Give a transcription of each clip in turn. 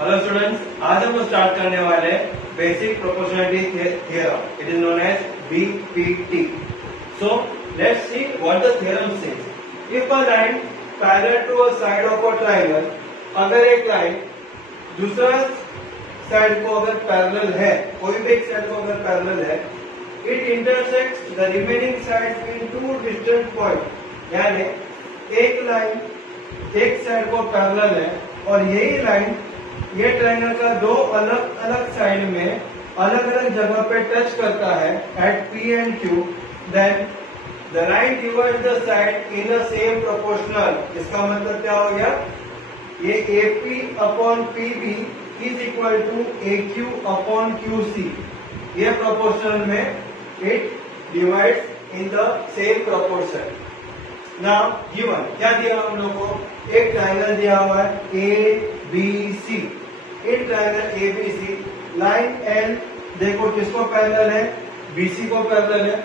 Hello students, आज हम start करने वाले basic proportionality theorem. It is known as BPT. So let's see what the theorem says. If a line parallel to a side of a triangle, अगर एक line दूसरा side को अगर parallel है, कोई भी एक साइड को अगर पैरेलल है, it intersects the remaining sides in two distant points. यानी एक लाइन एक साइड को पैरेलल है और यही लाइन ये ट्रायंगल का दो अलग अलग साइड में अलग अलग जगह पे टच करता है at P and Q. Then the line divides the side in the same proportional. इसका मतलब क्या हो गया? ये AP upon PB is equal to AQ upon QC. ये प्रोपोर्शनल में it divides in the same proportion. Now given क्या दिया हम लोग को? एक ट्रायंगल दिया हुआ है ABC. In triangle ABC line L देखो किसको पैरेलल है? BC को पैरेलल है.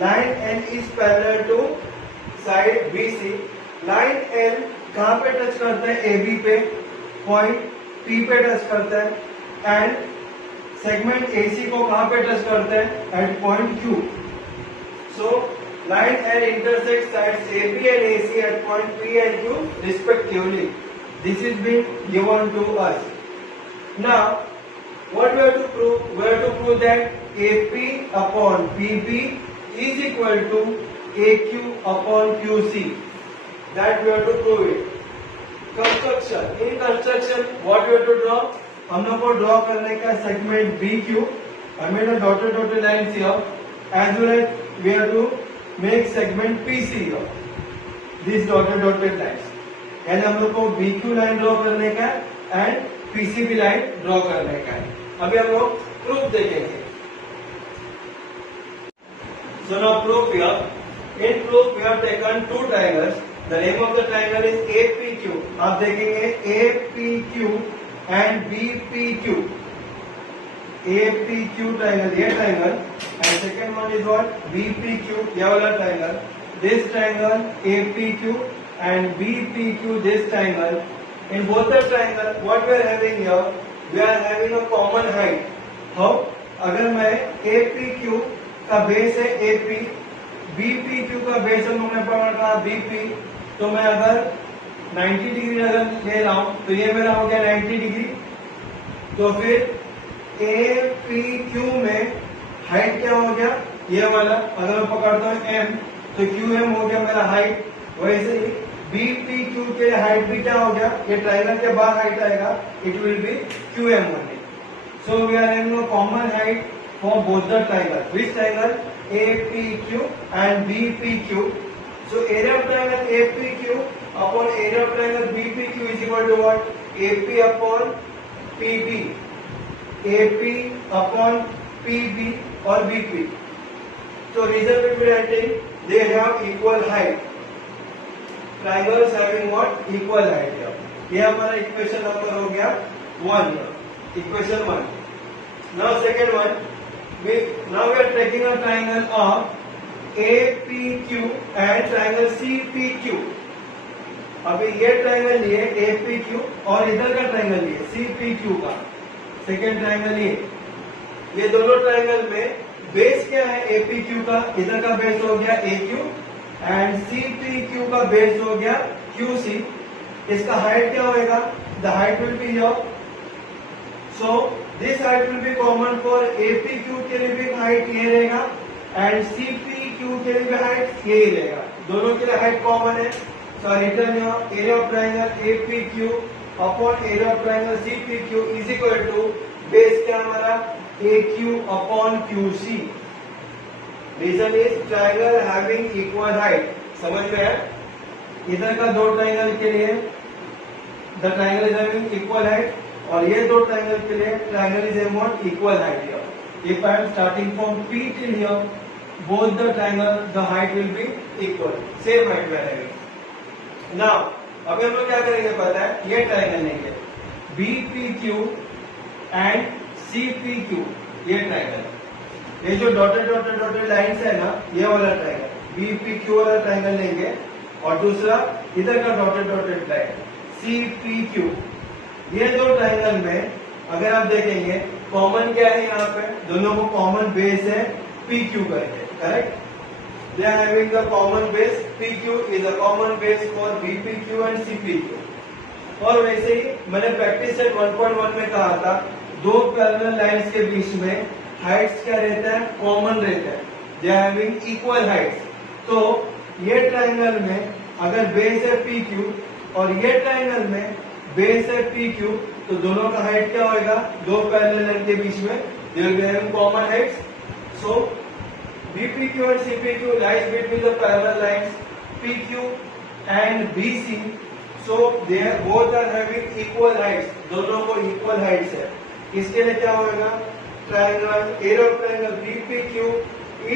Line L is parallel to side BC. Line L कहाँ पे टच करता है? AB पे. पॉइंट P पे टच करता है. एंड सेगमेंट AC को कहाँ पे टच करता है? At point Q. So line L intersects sides AB and AC at point P and Q respectively. This is being given to us. Now, what we have to prove? We have to prove that AP upon PB is equal to AQ upon QC. That we have to prove it. Construction. In construction, what we have to draw? हम लोग को draw करने का segment BQ. I made a dotted lines here. As well as we have to make segment PC here. These dotted lines. यानी हम लोग को BQ line draw करने का एंड PCB लाइन ड्रॉ करने का है. अभी हम लोग प्रूफ देखेंगे. So now proof here. In proof we have taken two triangles. The name of the triangle is APQ. आप देखेंगे APQ and BPQ. APQ triangle, ये triangle, and second one is what? BPQ, ये वाला triangle. This triangle APQ and BPQ, this triangle. In both the triangle, what we are having here? We are having a common height. How? अगर मैं APQ का base है AP, BPQ का base हम लोगों ने पढ़ा था BP, तो मैं अगर 90 डिग्री अगर ले रहा हूं तो ये मेरा हो गया 90 डिग्री. तो फिर APQ में हाइट क्या हो गया? ये वाला. अगर मैं पकड़ता हूँ M तो QM हो गया मेरा हाइट. वैसे ही BPQ के हाइट भी क्या हो गया? ये ट्रायंगल के बाद हाइट आएगा. It will be QM only. So we are having a common height for both the triangle. Which triangle? APQ and BPQ. So area of triangle APQ upon area of triangle BPQ is equal to what? AP upon PB. AP upon PB or BP. So reason between they have equal height. Triangles having what? Equal height here. ये हमारा equation number हो गया 1. Equation 1. Now second one. Now we are taking a triangle of APQ and triangle CPQ. अभी ये triangle लिए APQ और इधर का ट्रायंगल लिए CPQ का. सेकेंड ट्रायंगल ये दोनों ट्रायंगल में बेस क्या है? APQ का. इधर का बेस हो गया AQ एंड CPQ का बेस हो गया QC. इसका हाइट क्या होगा? The height will be here. So this height will be common for APQ के लिए भी हाइट ये रहेगा एंड CPQ के लिए भी हाइट यही रहेगा. दोनों के लिए हाइट कॉमन है. So ratio area of triangle APQ upon area of triangle CPQ is equal to base क्या हमारा? AQ upon QC. Reason is triangle having equal height. समझ में है? इधर का दो ट्रायंगल के लिए the triangle is having equal height और ये दो ट्रायंगल के लिए triangle is having equal height here. If I am starting from P till here, both the triangle the height will be equal. Same height we are having. Now अभी हम लोग क्या करेंगे पता है? ये ट्रायंगल लेंगे BPQ एंड CPQ. ये ट्रायंगल, ये जो डॉटेड लाइंस है ना, ये वाला ट्रायंगल BPQ वाला ट्रायंगल लेंगे और दूसरा इधर का डॉटेड लाइन CPQ. ये दो ट्रायंगल में अगर आप देखेंगे कॉमन क्या है, यहाँ पे दोनों को कॉमन बेस है PQ करके, correct. They are having the common base PQ is a common base for BPQ and CPQ। और वैसे ही मैंने प्रैक्टिस सेट 1.1 में कहा था, दो पैरेलल लाइंस के बीच में हाइट्स क्या रहता है, कॉमन रहता है, they are having equal heights. तो ये ट्रायंगल में अगर बेस है PQ और ये ट्रायंगल में बेस है PQ, तो दोनों का हाइट क्या होगा, दो पैरेलल लाइन के बीच में they will be having common Heights. So BPQ and CPQ lies between the parallel lines PQ and BC. So they are both are having equal heights. दोनों को equal heights है। इसके लिए क्या होगा, triangle area of triangle BPQ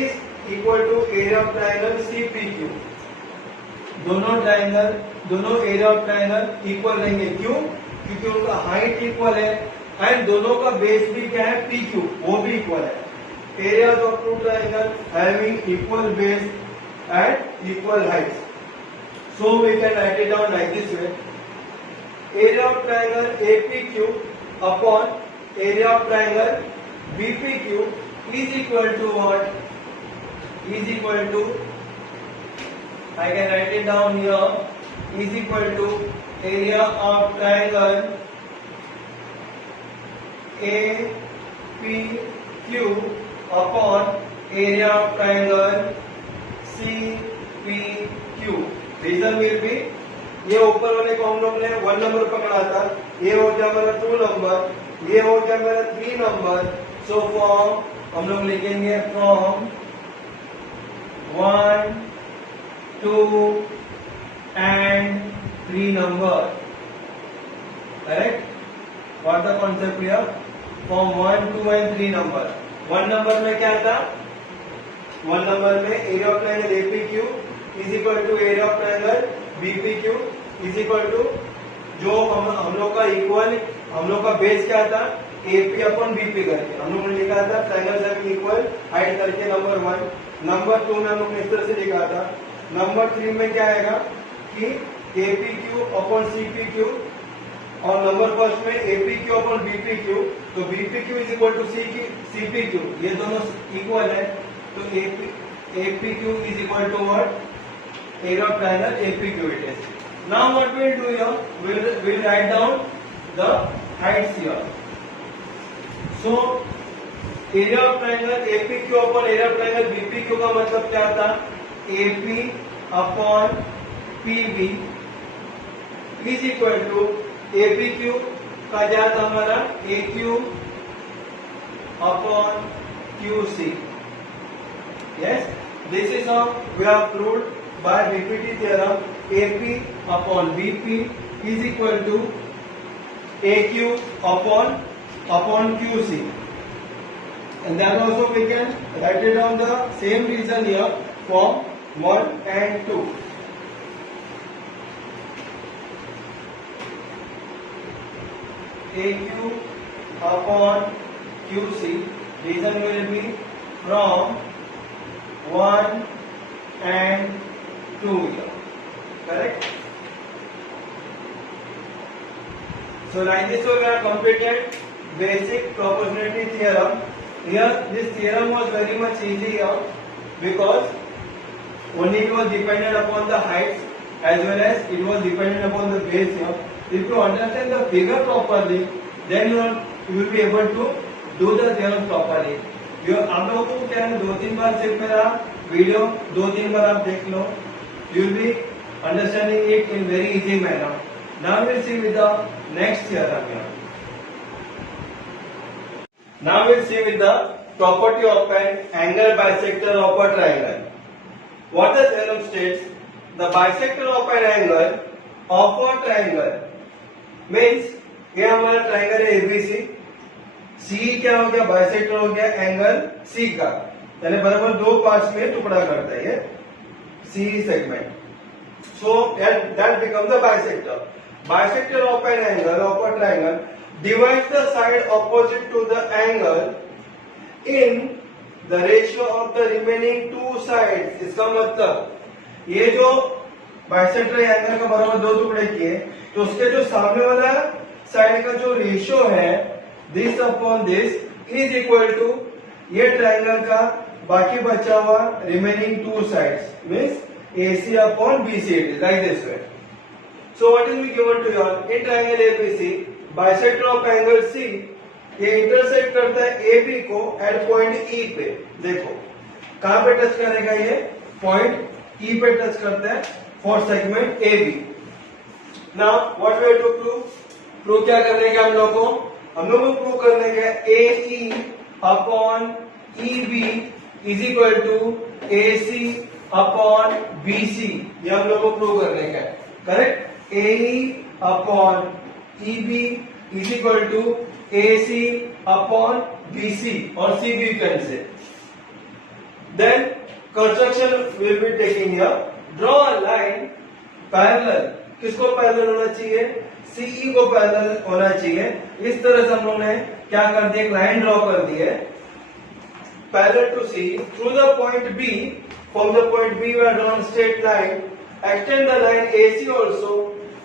is equal to area of triangle CPQ। दोनों area of triangle equal रहेंगे, क्यों, क्योंकि उनका हाइट इक्वल है एंड दोनों का बेस भी क्या है, PQ, वो भी इक्वल है। Areas of two triangles having equal base and equal heights. So we can write it down like this way. Area of triangle APQ upon area of triangle BPQ is equal to what? Is equal to, I can write it down here, is equal to area of triangle APQ upon area of triangle CPQ. Reason will be, ये ऊपर वाले को हम लोग ने 1 number पकड़ा था, ये हो गया मेरा 2 नंबर, ये हो गया मेरा 3 नंबर। सो फॉर्म हम लोग लिखेंगे from 1, 2 and 3 number, correct. What the concept here, from 1, 2 and 3 number. 1 number में क्या था, 1 नंबर में area of triangle APQ is equal to area of triangle BPQ is equal to, जो हम लोग का इक्वल, हम लोग का बेस क्या था, AP अपॉन BP करके हम लोग ने लिखा था ट्रायंगल सब इक्वल हाइट करके, नंबर 1। नंबर 2 में हम लोग ने इस तरह से लिखा था। नंबर 3 में क्या आएगा कि APQ अपॉन CPQ, और नंबर फर्स्ट में APQ अपॉन BPQ, तो BPQ is equal to CPQ, ये दोनों इक्वल है, तो APQ is equal to what, area of triangle APQ it is. Now what we will do here, we'll write down the heights here. So area of triangle APQ upon area of triangle BPQ का मतलब क्या था, AP upon PB is equal to APQ का क्या था हमारा, AQ upon QC. Yes, this is how we have proved by BPT theorem. AP upon BP is equal to AQ upon QC, and then also we can write it down the same reason here from 1 and 2. AQ upon QC, reason will be from 1 and 2 here, correct? So like this we have completed basic proportionality theorem. Here this theorem was very much easy here because only it was dependent upon the heights as well as it was dependent upon the base here. If you understand the figure properly, then you will be able to do the theorem properly. आप लोगों को क्या है, 2-3 बार सिर्फ मेरा video 2-3 बार आप देख लो, you will be understanding it in very easy manner. Now we'll see with the next theorem here. Now we'll see with the property of an angle bisector of a triangle. What the theorem states, the bisector of an angle of a triangle means ये हमारा triangle है ABC, C क्या हो गया, bisector हो गया angle C का, यानी बराबर 2 पार्ट्स में टुकड़ा करता है ये C segment. So that becomes the bisector. Bisector of an angle of a triangle divides the side opposite to the angle in the ratio of the remaining 2 sides. इसका मतलब ये जो बाइसेक्टर एंगल का बराबर 2 टुकड़े किए, तो उसके जो सामने वाला साइड का जो रेशियो है this upon this is equal to ये ट्राइंगल का बाकी बचा हुआ remaining two sides means AC upon BC it is like this way. So what is be given to you in triangle ABC bisector of angle C ये intersect करता है AB को eight point E पे. देखो कहां पे touch करेगा ये पॉइंट E पे टच करता है for segment AB. Now what we have to prove क्या करने का हम लोग को प्रूव करने का AE upon EB is equal to AC upon BC. ये हम लोग को प्रूव करने का है. Correct. AE upon EB is equal to AC upon BC और CB can say. Then construction will be taking here. Draw a line parallel. किसको parallel होना चाहिए? CE को पैरेलल होना चाहिए. इस तरह से हम लोगों ने क्या कर दिया, एक लाइन ड्रॉ कर दी है parallel to C through the point B. From the point B we are drawn straight line. Extend the line AC also.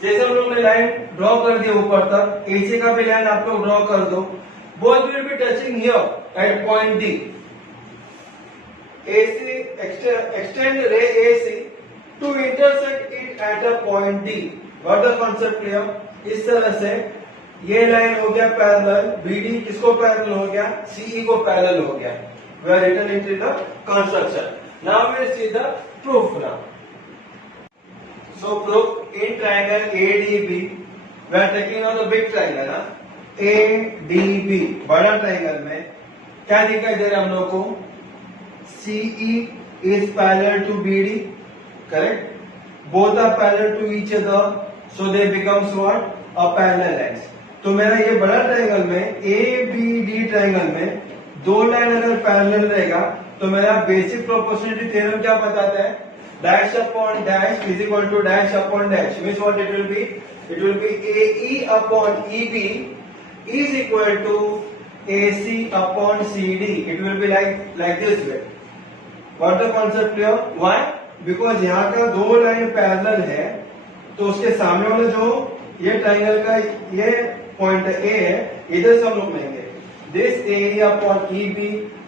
जैसे हम लोग ने लाइन ड्रॉ कर दी ऊपर तक, AC का भी लाइन आप लोग ड्रॉ कर दो. Both will be touching here eight point D. AC extend ray AC to intersect it at a point D. What the concept clear? इस तरह से ये लाइन हो गया पैरेलल. BD किसको पैरेलल हो गया? CE को पैरेलल हो गया. We are written into the construction. Now we see the proof now. So proof in triangle ADB. We are taking now the big triangle ना. ADB बड़ा ट्राइंगल में क्या दिखाई दे रहा है हम लोग को? CE is parallel to BD. Correct. Both are parallel to each other. So they becomes what? A parallel lines. तो मेरा ये बड़ा ट्राइंगल में ABD ट्राइंगल में दो लाइन अगर पैरेलल रहेगा तो मेरा बेसिक प्रोपोर्शनलिटी थ्योरम क्या बताता है? Dash upon dash is equal to dash upon dash. Means what it will be? It will be AE upon EB is equal to AC upon CD. It will be like this way. What the concept clear? Why? Because यहाँ का दो line parallel है तो उसके सामने वाले जो ये ट्राइंगल का ये पॉइंट A है इधर से हम लोग लेंगे. This AE upon EB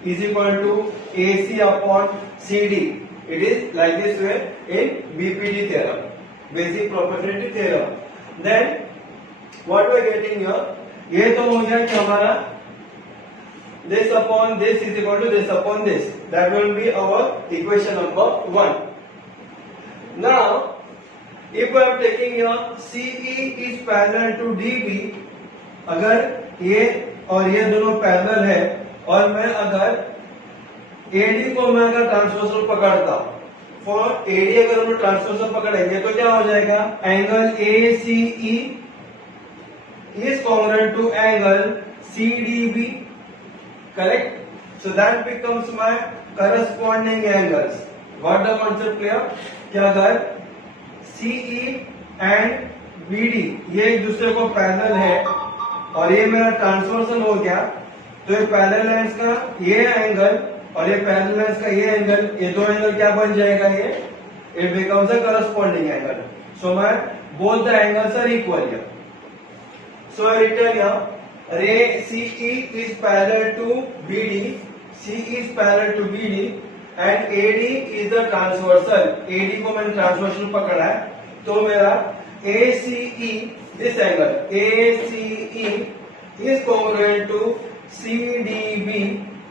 is equal to AC upon CD. It is like this way in BPD theorem, basic proportionality theorem. Then what we are getting here? ये तो हो गया कि हमारा this upon this is equal to this upon this. That will be our equation number 1. Now, if we are taking here CE is parallel to DB, अगर ये और ये दोनों पैरेलल है और मैं अगर AD को मैं अगर ट्रांसवर्सल पकड़ता फॉर AD अगर हम ट्रांसवर्सल पकड़ेंगे तो क्या हो जाएगा? Angle ACE is congruent to angle CDB. Correct. So that becomes my corresponding angles. What the concept clear? क्या अगर CE and BD ये एक दूसरे को पैरेलल है और ये मेरा ट्रांसवर्सल हो गया तो ये पैरेलल लाइंस का ये एंगल और ये पैरेलल लाइंस का ये एंगल, ये दो एंगल क्या बन जाएगा? ये it becomes a corresponding angle. So my both the angles are equal here. So I written here ray CE is parallel to BD. CE is parallel to BD and AD is the transversal. AD को मैंने transversal पकड़ा है तो मेरा ACE this angle ACE is congruent to CDB.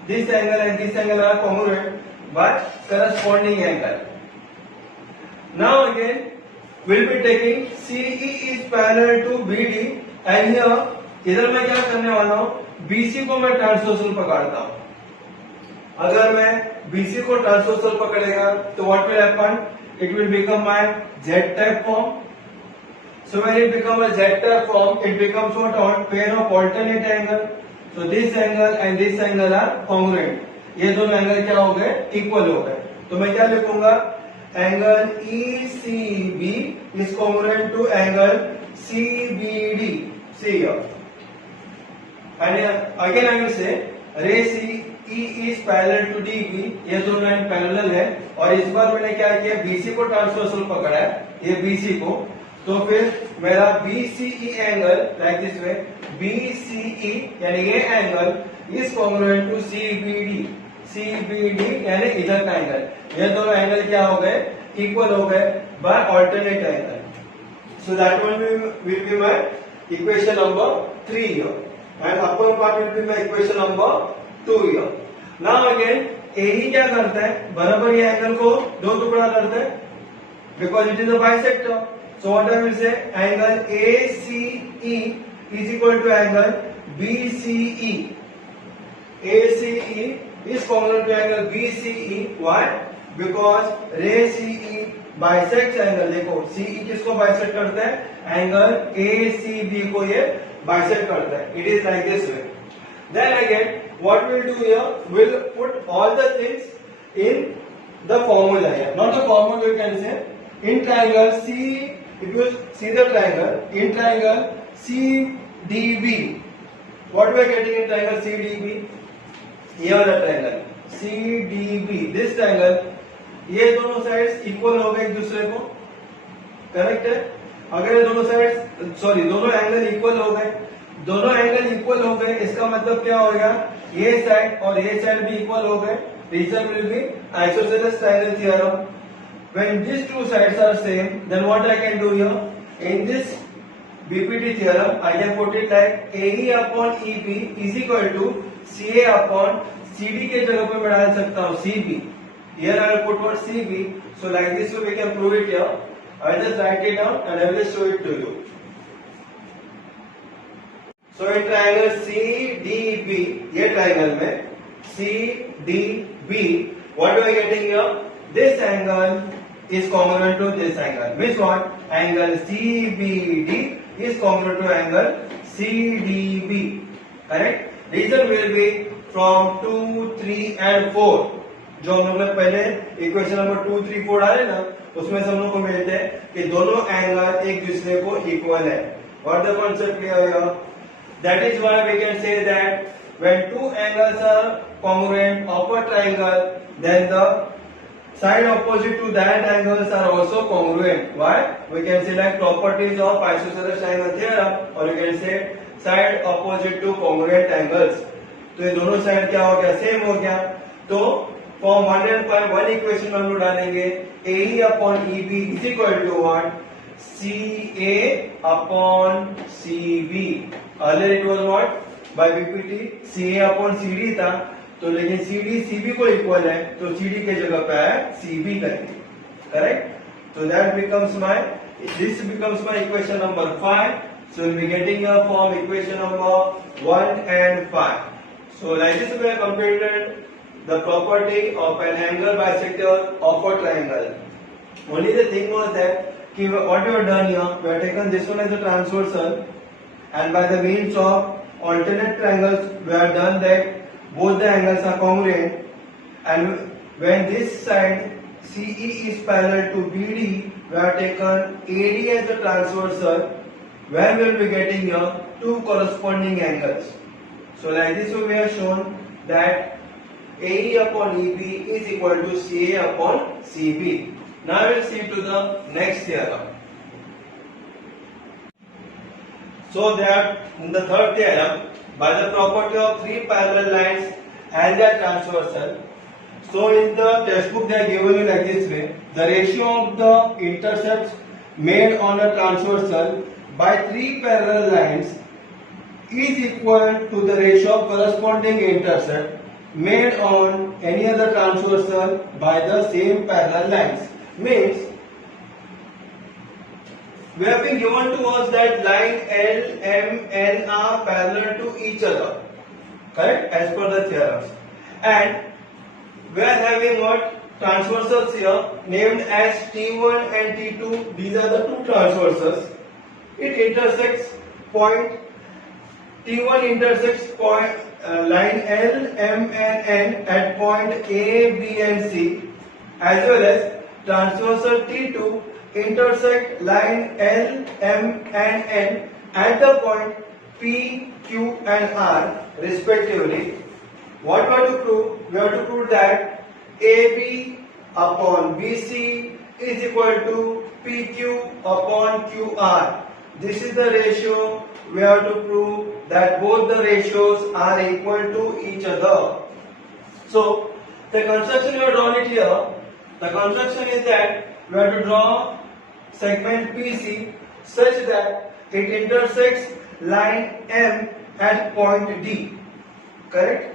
This angle and this angle are congruent but corresponding angle. Now again we'll be taking CE is parallel to BD and here इधर मैं क्या करने वाला हूं? BC को मैं transversal पकड़ता हूं. अगर मैं BC को ट्रांसवर्सल पकड़ेगा तो what will happen? It will become my Z-type form. So when it becomes a Z-type form, it becomes what? A pair of alternate angle. So this angle and this angle are congruent. ये दोनों angle क्या हो गए? Equal हो गए. तो मैं क्या लिखूंगा? Angle ECB is congruent to angle CBD. See here. And again I will say ray CE is parallel to DB. ये दोनों लाइन पैरेलल है और इस बार मैंने क्या किया? BC को ट्रांसवर्सल पकड़ा है, ये BC को. तो फिर मेरा BCE angle like this way, BCE यानी ये angle is congruent to CBD, CBD यानी इधर का एंगल, ये दोनों एंगल क्या हो गए, इक्वल हो गए by alternate angle. So that will be my equation number 3 here, and upper part will be my equation number 2 here. Now again AE क्या करता है, बराबर ये एंगल को दो टुकड़ा करता है, because it is a bisector. So what I will say, angle ACE is equal to angle BCE. ACE is congruent to angle BCE. Why? Because ray CE bisects angle. देखो CE किसको bisect करता है, angle ACB को ये bisect करता है. It is like this way. Then again, what we'll do here, we'll put all the things in the formula here. Not the formula, you can say in triangle C. If you see the triangle, in triangle CDB, what we are getting in triangle CDB? Here the triangle CDB, this triangle, ये दोनों sides equal हो गए एक दूसरे को, correct है. अगर ये दोनों साइड्स दोनों एंगल इक्वल हो गए, दोनों एंगल इक्वल हो गए, इसका मतलब क्या हो गया, ये साइड और ये साइड भी इक्वल हो गए. Reason will be isosceles triangle theorem. When these two sides are same, then what I can do here? In this BPT theorem, I can put it like AE upon EB is equal to CA upon CD के जगह पे मैं डाल सकता हूँ CB. Here I will put what CB. So like this way we can prove it here. I will just write it down and I will just show it to you. So in triangle CDB, ये triangle में CDB, what are we getting here? This angle is congruent to this angle. Which one? Angle CBD is congruent to angle CDB. Correct? Reason will be from 2, 3 and 4. जो हम लोग ने पहले equation number 2, 3, 4 डाले ना, उसमें से हम लोग को मिलते हैं कि दोनों एंगल एक दूसरे को इक्वल है. What the concept here? That is why we can say that when two angles are congruent of a triangle, then the side opposite to that angles are also congruent. Why? We can say like properties of isosceles triangle theorem, or you can say side opposite to congruent angles. तो ये दोनों side क्या हो गया, same हो गया. तो form 1 and 5 one equation हम लोग डालेंगे, AE upon EB is equal to what? CA upon CB. Earlier it was what? By BPT CA upon CD था, तो लेकिन CD CB को इक्वल है, तो CD के जगह पे है CB करेंगे. करेक्ट? तो that becomes my, this becomes my equation number 5. So we'll be getting a form equation number 1 and 5. So like this we have completed the property of an angle bisector of a triangle. Only the thing was that what we have done here, we have taken this one as a transversal, and by the means of alternate triangles we have done that both the angles are congruent, and when this side CE is parallel to BD, we have taken AD as the transversal, where we will be getting here two corresponding angles. So like this way we have shown that AE upon EB is equal to CA upon CB. Now we will see to the next theorem. So that in the third theorem, by the property of three parallel lines and their transversal. So in the textbook they are given you like this way: the ratio of the intercepts made on a transversal by three parallel lines is equal to the ratio of corresponding intercept made on any other transversal by the same parallel lines. Means we have been given to us that line L, M, N are parallel to each other, correct, as per the theorems, and we are having what transversals here named as T1 and T2. These are the two transversals. It intersects point T1 intersects point line L, M and N at point A, B and C, as well as transversal T2 intersect line L, M and N at the point P, Q and R respectively. What we have to prove? We have to prove that AB upon BC is equal to PQ upon QR. This is the ratio. We have to prove that both the ratios are equal to each other. So the construction we have drawn it here. The construction is that we have to draw segment PC such that it intersects line M at point D. Correct?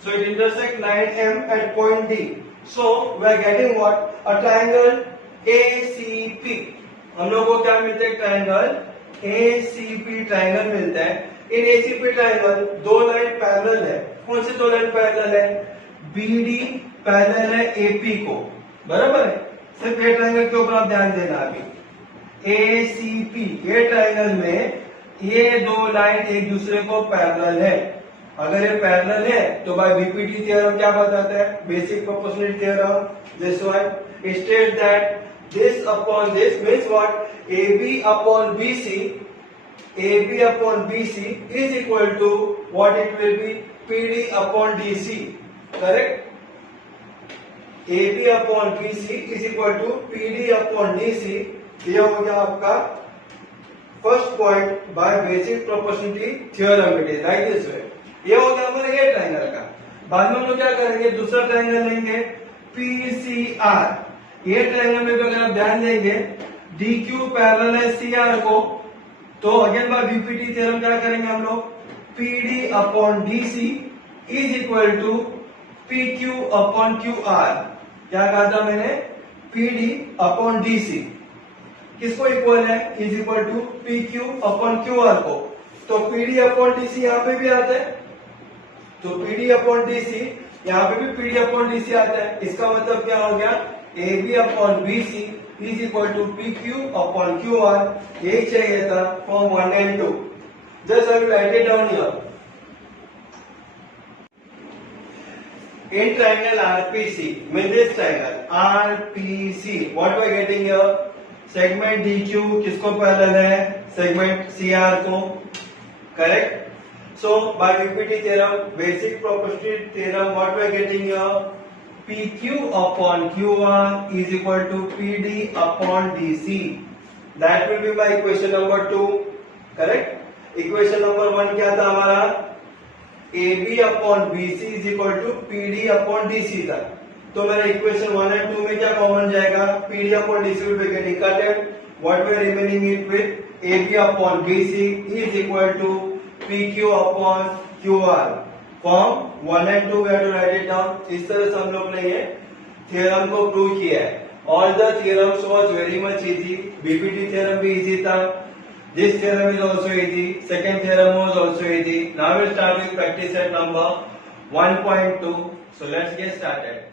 So it intersects line M at point D. So we are getting what? A triangle ACP. हम लोग को क्या मिलता है? Triangle ACP triangle मिलता है. इन ACP triangle दो line parallel है. कौन से दो लाइन पैरेलल है? BD पैरेलल है AP को. बराबर है. सिर्फ ये ट्रायंगल के ऊपर आप ध्यान देना. अभी ACP ये ट्रायंगल में ये दो लाइन एक दूसरे को पैरेलल है. अगर ये पैरेलल है तो बाय बीपीटी थ्योरम क्या बताता है? Basic proportionality theorem. This one state that this upon this means what? AB upon BC is equal to what it will be? PD upon DC. Correct? AB upon BC is equal to PD upon DC. ये हो गया आपका first point by basic proportionality theorem. It is like this वे. ये हो गया हमारा ये triangle का. बाद में हम लोग क्या करेंगे? दूसरा ट्रायंगल लेंगे PCR. ये ट्रायंगल में भी अगर आप ध्यान देंगे DQ पैरेलल है CR को, तो अगेन बाय बीपीटी थ्योरम क्या करेंगे हम लोग? PD upon DC is equal to PQ upon QR. क्या कहा था मैंने? PD अपॉन DC किसको इक्वल है? Is equal to PQ upon QR को. तो PD अपॉन DC यहाँ पे भी आता है, तो PD अपॉन DC यहाँ पे भी PD अपॉन DC आता है. इसका मतलब क्या हो गया? AB upon BC is equal to PQ upon QR. यही चाहिए था form 1 and 2. Just I will write it down here. In triangle RPC, with this triangle RPC, what we are getting here? Segment DQ किसको parallel है? Segment CR को. Correct? So by BPT theorem, basic proportionality theorem, what we are getting here? PQ upon QR is equal to PD upon DC. That will be my equation number 2. Correct? Equation number 1 क्या था हमारा? AB upon BC is equal to PD upon DC था. तो मेरा equation 1 and 2 में क्या common जाएगा? PD upon DC will be getting cutted. What we are remaining it with? AB upon BC is equal to PQ upon QR. Form 1 and 2 we have to write it down. इस तरह से हम लोग ने ये theorem को prove किया है. All the theorems was very much easy. BPT theorem भी easy था. This theorem is also easy. Second theorem was also easy. Now we'll start with practice set number 1.2. So let's get started.